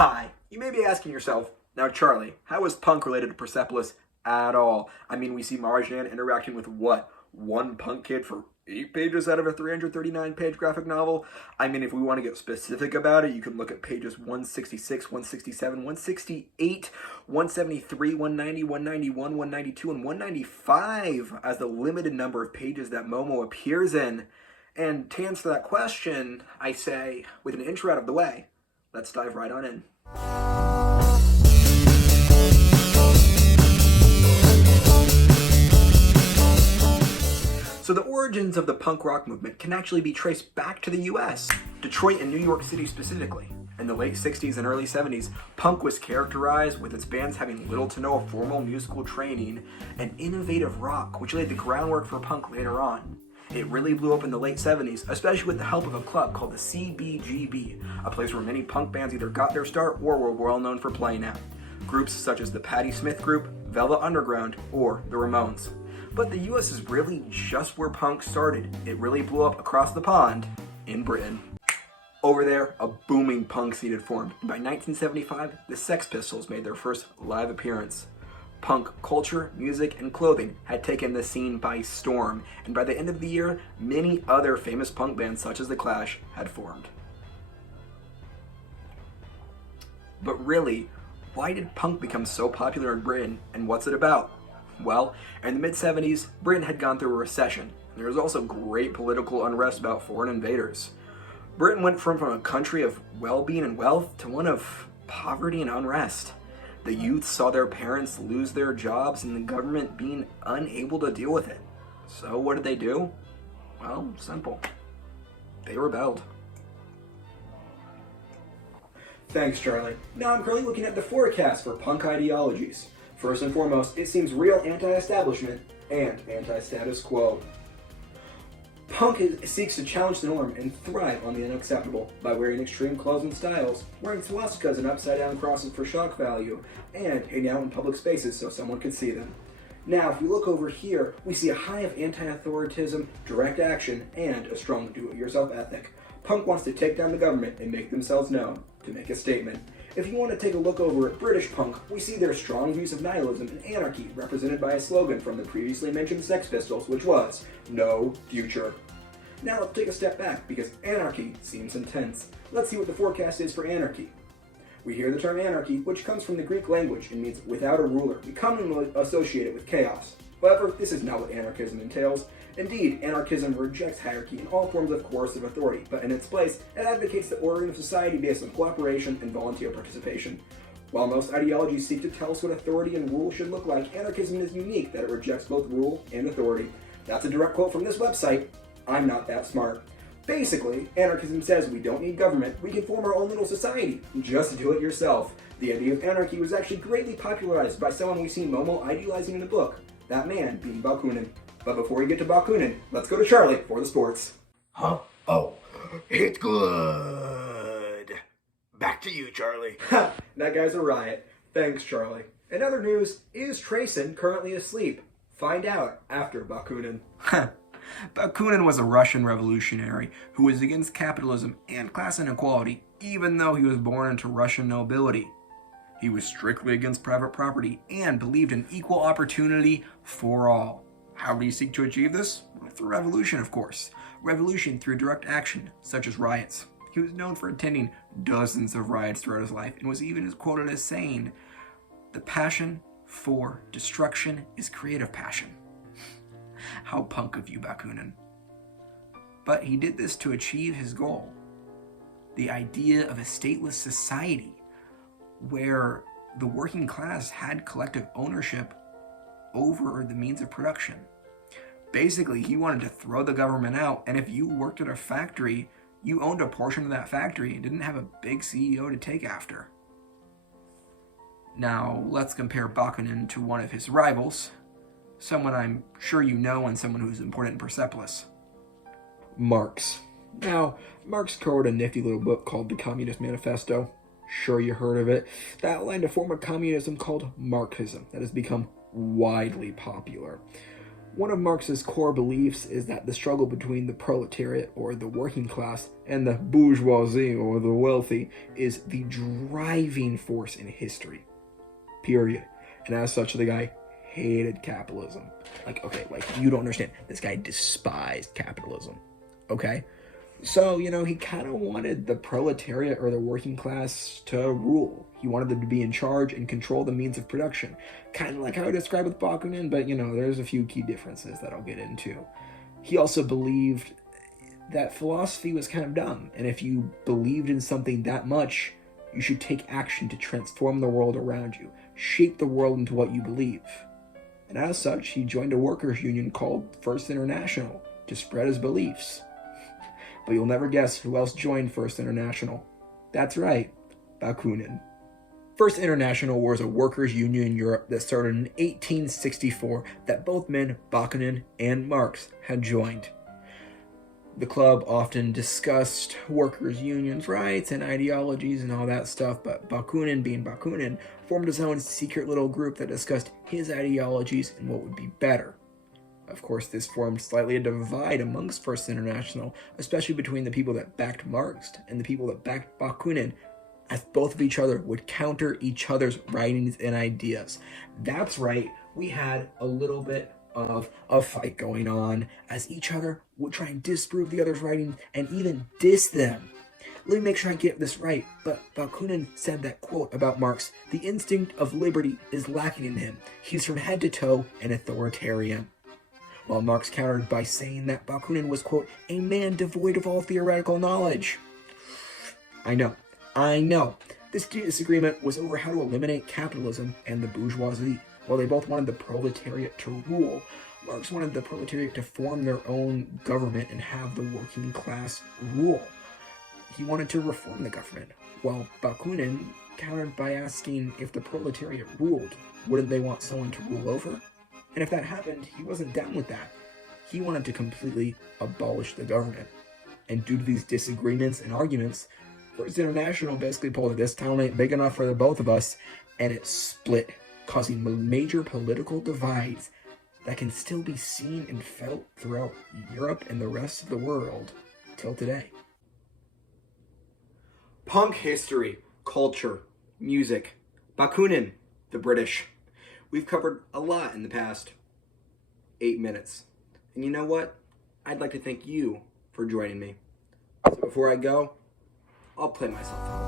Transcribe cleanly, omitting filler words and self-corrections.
Hi, you may be asking yourself, now Charlie, how is punk related to Persepolis at all? I mean, we see Marjan interacting with what? One punk kid for 8 pages out of a 339-page graphic novel? I mean, if we want to get specific about it, you can look at pages 166, 167, 168, 173, 190, 191, 192, and 195 as the limited number of pages that Momo appears in. And to answer that question, I say, with an intro out of the way, let's dive right on in. So the origins of the punk rock movement can actually be traced back to the US, Detroit and New York City specifically. In the late 60s and early 70s, punk was characterized with its bands having little to no formal musical training and innovative rock, which laid the groundwork for punk later on. It really blew up in the late 70s, especially with the help of a club called the CBGB, a place where many punk bands either got their start or were well known for playing at. Groups such as the Patti Smith Group, Velvet Underground, or the Ramones. But the US is really just where punk started. It really blew up across the pond in Britain. Over there, a booming punk scene had formed, and by 1975, the Sex Pistols made their first live appearance. Punk culture, music, and clothing had taken the scene by storm, and by the end of the year, many other famous punk bands such as The Clash had formed. But really, why did punk become so popular in Britain, and what's it about? Well, in the mid-70s, Britain had gone through a recession, and there was also great political unrest about foreign invaders. Britain went from a country of well-being and wealth to one of poverty and unrest. The youth saw their parents lose their jobs and the government being unable to deal with it. So what did they do? Well, simple. They rebelled. Thanks, Charlie. Now I'm currently looking at the forecast for punk ideologies. First and foremost, it seems real anti-establishment and anti-status quo. Punk seeks to challenge the norm and thrive on the unacceptable by wearing extreme clothes and styles, wearing swastikas and upside-down crosses for shock value, and hanging out in public spaces so someone could see them. Now, if we look over here, we see a high of anti-authoritism, direct action, and a strong do-it-yourself ethic. Punk wants to take down the government and make themselves known, to make a statement. If you want to take a look over at British punk, we see their strong views of nihilism and anarchy, represented by a slogan from the previously mentioned Sex Pistols, which was, "No future." Now let's take a step back, because anarchy seems intense. Let's see what the forecast is for anarchy. We hear the term anarchy, which comes from the Greek language and means without a ruler. We commonly associate it with chaos. However, this is not what anarchism entails. Indeed, anarchism rejects hierarchy and all forms of coercive authority, but in its place, it advocates the ordering of society based on cooperation and volunteer participation. While most ideologies seek to tell us what authority and rule should look like, anarchism is unique that it rejects both rule and authority. That's a direct quote from this website. I'm not that smart. Basically, anarchism says we don't need government, we can form our own little society. Just do it yourself. The idea of anarchy was actually greatly popularized by someone we see Momo idealizing in the book, that man being Bakunin. But before we get to Bakunin, let's go to Charlie for the sports. Huh? Oh, it's good. Back to you, Charlie. Ha! That guy's a riot. Thanks, Charlie. In other news, is Tracin currently asleep? Find out after Bakunin. Bakunin was a Russian revolutionary who was against capitalism and class inequality, even though he was born into Russian nobility. He was strictly against private property and believed in equal opportunity for all. How did he seek to achieve this? Through revolution, of course. Revolution through direct action, such as riots. He was known for attending dozens of riots throughout his life and was even quoted as saying, "The passion for destruction is creative passion." How punk of you, Bakunin. But he did this to achieve his goal. The idea of a stateless society where the working class had collective ownership over the means of production. Basically, he wanted to throw the government out, and if you worked at a factory, you owned a portion of that factory and didn't have a big CEO to take after. Now, let's compare Bakunin to one of his rivals, someone I'm sure you know and someone who's important in Persepolis. Marx. Now, Marx co-wrote a nifty little book called The Communist Manifesto. Sure you heard of it. That outlined a form of communism called Marxism that has become widely popular. One of Marx's core beliefs is that the struggle between the proletariat, or the working class, and the bourgeoisie, or the wealthy, is the driving force in history. Period. And as such, the guy hated capitalism. You don't understand. This guy despised capitalism. Okay? So, he kind of wanted the proletariat or the working class to rule. He wanted them to be in charge and control the means of production. Kind of like how I described with Bakunin, but, there's a few key differences that I'll get into. He also believed that philosophy was kind of dumb, and if you believed in something that much, you should take action to transform the world around you, shape the world into what you believe. And as such, he joined a workers' union called First International to spread his beliefs. But you'll never guess who else joined First International. That's right, Bakunin. First International was a workers' union in Europe that started in 1864 that both men, Bakunin and Marx, had joined. The club often discussed workers' unions' rights and ideologies and all that stuff, but Bakunin, being Bakunin, formed his own secret little group that discussed his ideologies and what would be better. Of course, this formed slightly a divide amongst First International, especially between the people that backed Marx and the people that backed Bakunin, as both of each other would counter each other's writings and ideas. That's right, we had a little bit of a fight going on, as each other would try and disprove the other's writings and even diss them. Let me make sure I get this right, but Bakunin said that quote about Marx: "The instinct of liberty is lacking in him. He's from head to toe an authoritarian." While Marx countered by saying that Bakunin was, quote, "a man devoid of all theoretical knowledge." I know. This disagreement was over how to eliminate capitalism and the bourgeoisie. While they both wanted the proletariat to rule, Marx wanted the proletariat to form their own government and have the working class rule. He wanted to reform the government, while Bakunin countered by asking if the proletariat ruled, wouldn't they want someone to rule over? And if that happened, he wasn't down with that. He wanted to completely abolish the government. And due to these disagreements and arguments, First International basically pulled it. This town ain't big enough for the both of us, and it split, causing major political divides that can still be seen and felt throughout Europe and the rest of the world till today. Punk history, culture, music, Bakunin, the British. We've covered a lot in the past 8 minutes. And you know what? I'd like to thank you for joining me. So before I go, I'll play myself out.